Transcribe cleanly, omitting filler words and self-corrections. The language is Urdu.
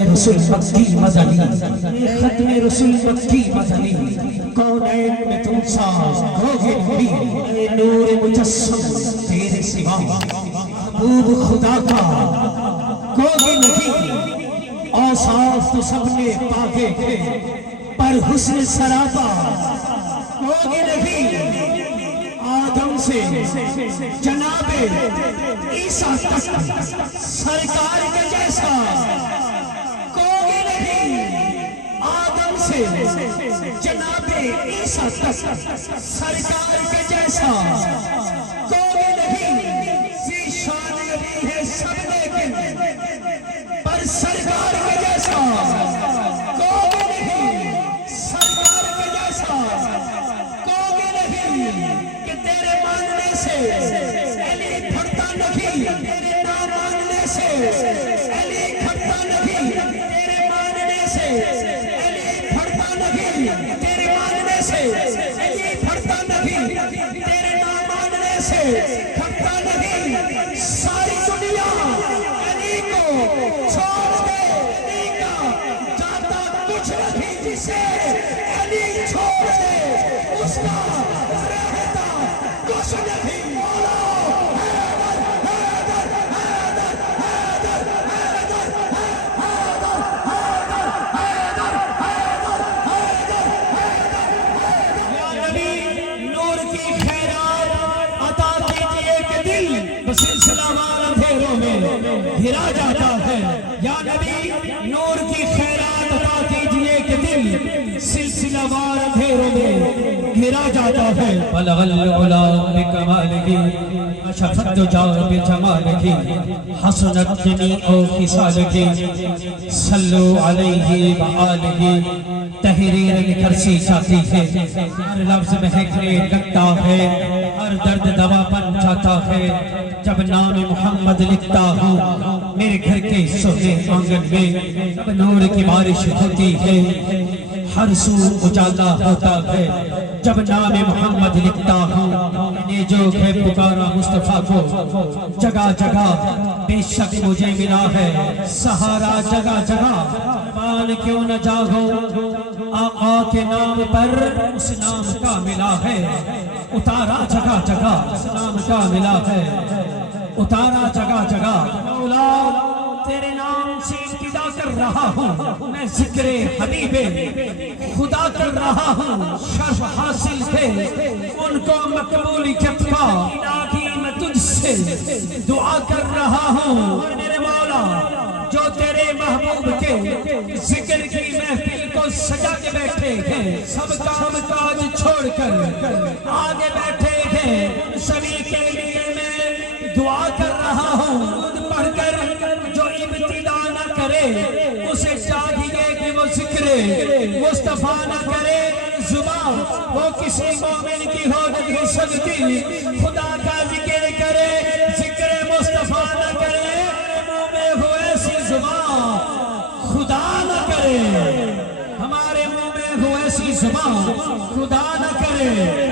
رسول مکی مدنی، ختم رسول مکی مدنی، کونین میں تم ساز ہوگے نبی، اے نور مجسم تیرے سوا محبوب خدا کا کوئی نہیں۔ اوصاف تو سب نے پاکے تھے پر حسن سراپا کوئی نہیں۔ آدم سے جناب عیسیٰ تک سرکار کے جیسا کوئی نہیں۔ آدم سے جناب عیسیٰ تک سرکار کے جیسا کوئی نہیں۔ ذیشان علی ہے سب لیکن پر سرکار کے جیسا کوئی نہیں۔ سرکار کے جیسا کوئی نہیں کہ تیرے ماننے سے علی پھٹتا نہیں، تیرے نہ ماننے سے علی پھٹتا نہیں، تیرے ماننے سے علی پھٹتا نہیں، تیرے ماننے سے علی پھٹتا نہیں، تیرے نہ ماننے سے پھٹتا نہیں۔ ساری دنیا علی کو چھوڑ دے، علی کا جاتا کچھ نہیں، جسے علی چھوڑ دے اس کا رہتا کچھ نہیں۔ مولا حیدر حیدر حیدر حیدر حیدر حیدر حیدر حیدر حیدر یا نبی نور کی خیرات عطا کیجئے کہ دل سلسلہ وار اندھیروں میں گھرا جاتا ہے۔ یا نبی نور کی خیرات عطا کیجئے کہ دل سلسلہ وار اندھیروں میں گھرا جاتا ہے۔ بلغ العلا بکمالہ اشرفت الدجا بجمالہ حسنت جمیع خصالہ صلو علیہ وآلہ۔ تحریر لکھر سی جاتی ہے، ہر لفظ مہکنے لگتا ہے، ہر درد دوا بن جاتا ہے جب نام محمد لکھتا ہوں۔ میرے گھر کے سونے آنگن میں جب نور کی بارش ہوتی ہے، ہر سو اجالا ہوتا ہے جب نام محمد لکھتا ہوں۔ یہ جو ہے پکارا مصطفیٰ کو جگہ جگہ، بے شک مجھے ملا ہے سہارا جگہ جگہ۔ بان کیوں نہ جاگو آقا کے نام پر، اس نام کا ملا ہے اتارا جگہ جگہ، اس نام کا ملا ہے اتارا جگہ جگہ۔ مولا تیرے نام سے ابتدا کر رہا ہوں، میں ذکر حبیب خدا کر رہا ہوں۔ شرف حاصل تھے ان کو مقبولیت کا، الہی میں تجھ سے دعا کر رہا ہوں۔ میرے مولا جو تیرے محبوب کے ذکر کی محفل کو سجا کے بیٹھے ہیں، سب کام کاج چھوڑ کر آگے بیٹھے ہیں، سبھی کے لیے میں دعا کر رہا ہوں۔ پڑھ کر جو ابتدا نہ کرے اسے چاہیے کہ وہ ذکر مصطفیٰ نہ کرے زبان، وہ کسی مومن کی ہو نہیں سکتی خدا کا ذکر کرے، ذکر مصطفیٰ نہ کرے منہ میں ہو ایسی زبان خدا نہ کرے، ہمارے منہ میں ہو ایسی زبان خدا نہ کرے۔